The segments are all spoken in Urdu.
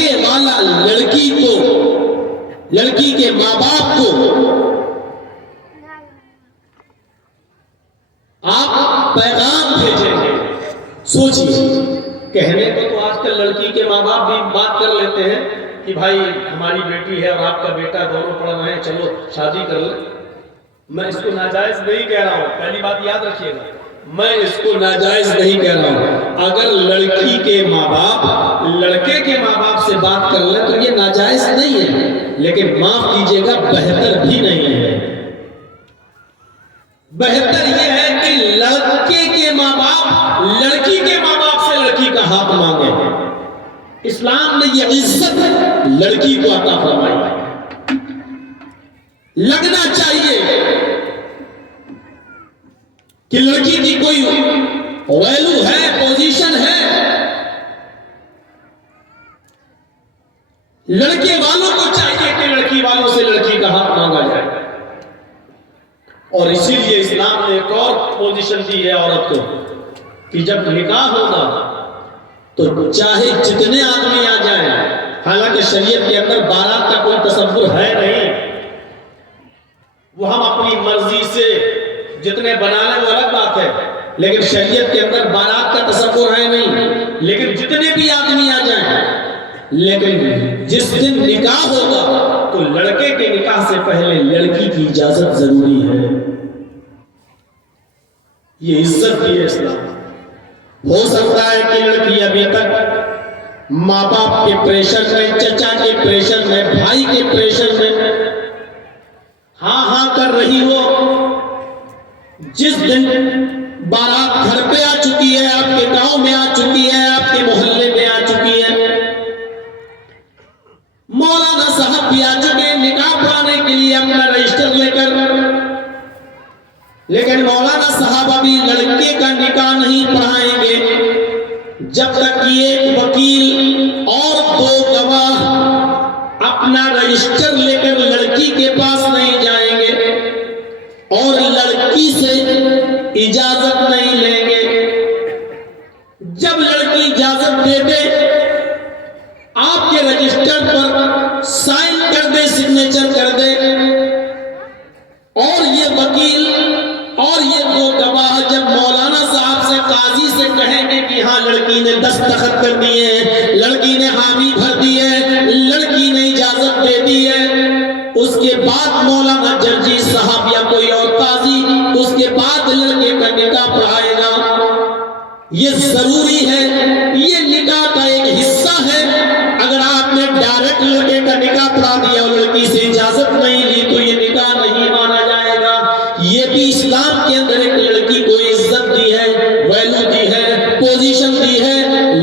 لڑکے والا لڑکی کو، لڑکی کے ماں باپ کو آپ پیغام بھیجیں گے؟ سوچیے، کہنے کو تو آج کل لڑکی کے ماں باپ بھی بات کر لیتے ہیں کہ بھائی ہماری بیٹی ہے اور آپ کا بیٹا، دونوں پڑھ رہے ہیں، چلو شادی کر لیں۔ میں اس کو ناجائز نہیں کہہ رہا ہوں، پہلی بات یاد رکھیے گا، میں اس کو ناجائز نہیں کہہ رہا ہوں۔ اگر لڑکی کے ماں باپ لڑکے کے ماں باپ سے بات کر لیں تو یہ ناجائز نہیں ہے، لیکن معاف کیجیے گا بہتر بھی نہیں ہے۔ بہتر یہ ہے کہ لڑکے کے ماں باپ لڑکی کے ماں باپ سے لڑکی کا ہاتھ مانگے۔ اسلام نے یہ عزت لڑکی کو عطا فرمائی ہے۔ لگنا چاہیے کہ لڑکی کی کوئی ویلو ہے، پوزیشن ہے۔ لڑکے والوں کو چاہیے کہ لڑکی والوں سے لڑکی کا ہاتھ مانگا جائے، اور اسی لیے اسلام نے ایک اور پوزیشن دی ہے عورت کو کہ جب نکاح ہوگا تو چاہے جتنے آدمی آ جائیں، حالانکہ شریعت کے اندر بارات کا کوئی تصور ہے نہیں، وہ ہم اپنی مرضی سے جتنے بنا لیں وہ الگ بات ہے، لیکن شریعت کے اندر بارات کا تصور ہے نہیں، لیکن جتنے بھی آدمی آ جائیں، لیکن جس دن نکاح ہوگا تو لڑکے کے نکاح سے پہلے لڑکی کی اجازت ضروری ہے۔ یہ عزت کی ہے اسلام۔ ہو سکتا ہے کہ لڑکی ابھی تک ماں باپ کے پریشر میں، چچا کے پریشر میں، بھائی کے پریشر میں ہاں ہاں کر رہی ہو۔ جس دن بارات گھر پہ آ چکی ہے، آپ کے گاؤں میں آ چکی ہے، آپ کے محلے میں آ چکی ہے، مولانا صاحب بھی آ چکے ہیں نکاح پڑھانے کے لیے اپنا رجسٹر لے کر، لیکن مولانا صاحب ابھی لڑکے کا نکاح نہیں پڑھائیں گے جب تک یہ وکیل اور 2 گواہ اپنا رجسٹر لے کر لڑکی کے پاس نہیں جائیں گے اور لڑکی سے اجازت نہیں لیں گے۔ جب لڑکی اجازت دے دے، آپ کے رجسٹر پر سائن کر دے، سگنیچر کر دے، اور یہ وکیل اور یہ 2 گواہ جب مولانا صاحب سے، قاضی سے کہیں گے کہ ہاں لڑکی نے دستخط کر دیے ہیں، لڑکی نے حامی بھر دی ہے، لڑکی نے اجازت دے دی ہے، اس کے بعد مولانا جرجی صاحب یا کوئی اور قاضی اس کے بعد لڑکے کا نکاح پڑھائے گا۔ یہ ضروری ہے، یہ نکاح کا ایک حصہ ہے۔ اگر آپ نے ڈائریکٹ لڑکے کا نکاح پڑھا دیا اور لڑکی سے اجازت نہیں لی تو یہ نکاح نہیں مانا جائے گا۔ یہ بھی اسلام کے اندر ایک لڑکی کو عزت دی ہے، ویلو دی ہے، پوزیشن دی ہے۔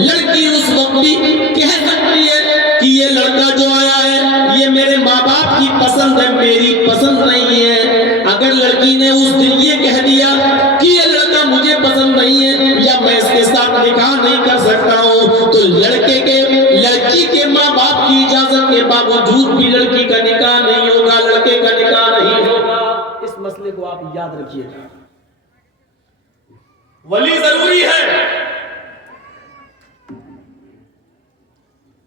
لڑکی اس وقت بھی کہہ سکتی ہے کہ یہ لڑکا جو آیا ہے یہ میرے ماں باپ کی پسند ہے، میری پسند نہیں ہے۔ اگر لڑکی نے اس دن یہ کہہ دیا کہ یہ لڑکا مجھے پسند نہیں ہے یا میں اس کے ساتھ نکاح نہیں کر سکتا ہوں، تو لڑکی کے ماں باپ کی اجازت کے باوجود بھی لڑکی کا نکاح نہیں ہوگا، لڑکے کا نکاح نہیں ہوگا۔ اس مسئلے کو آپ یاد رکھیے گا۔ ولی ضروری ہے،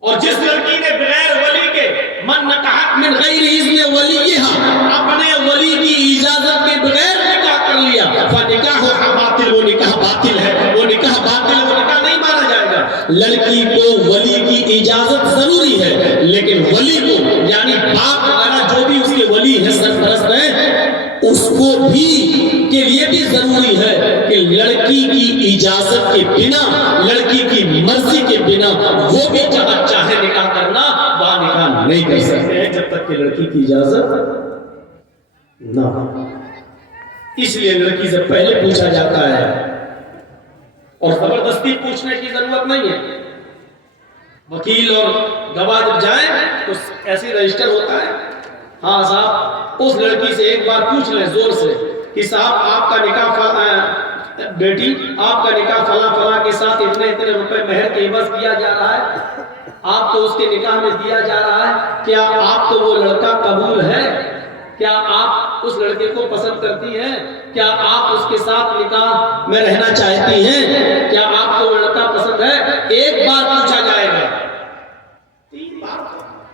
اور جس لڑکی نے بغیر ولی کے من نکاح من غیر اذن ولیہا، اپنے ولی کی اجازت کے بغیر نکاح کر لیا، فنکاح باطل، وہ نکاح باطل ہے، وہ نکاح باطل، وہ نکاح نہیں مانا جائے گا۔ لڑکی کو ولی کی اجازت ضروری ہے، لیکن ولی کو یعنی باپ وغیرہ جو بھی اس کے ولی ہے، سرپرست ہے، اس کو بھی کے لیے بھی ضروری ہے کہ لڑکی کی اجازت کے بنا، لڑکی کی مرضی کے بنا وہ بھی جہاں چاہے نکاح کرنا وہاں نکاح نہیں کر سکتے ہیں جب تک کہ لڑکی کی اجازت نہ ہو۔ اس لیے لڑکی سے پہلے پوچھا جاتا ہے، اور زبردستی پوچھنے کی ضرورت نہیں ہے۔ وکیل اور گواہ جب جائیں تو ایسی رجسٹر ہوتا ہے، ہاں صاحب اس لڑکی سے ایک بار پوچھ لیں زور سے کہ صاحب آپ کا نکاح، بیٹی آپ کا نکاح فلاں فلاں کے ساتھ اتنے روپے مہر کے عوض کیا جا رہا ہے، آپ کو اس کے نکاح میں دیا جا رہا ہے، کیا آپ کو وہ لڑکا قبول ہے؟ کیا آپ اس لڑکے کو پسند کرتی ہیں؟ کیا آپ اس کے ساتھ نکاح میں رہنا چاہتی ہیں؟ کیا آپ کو وہ لڑکا پسند ہے؟ ایک بار پوچھا جائے گا،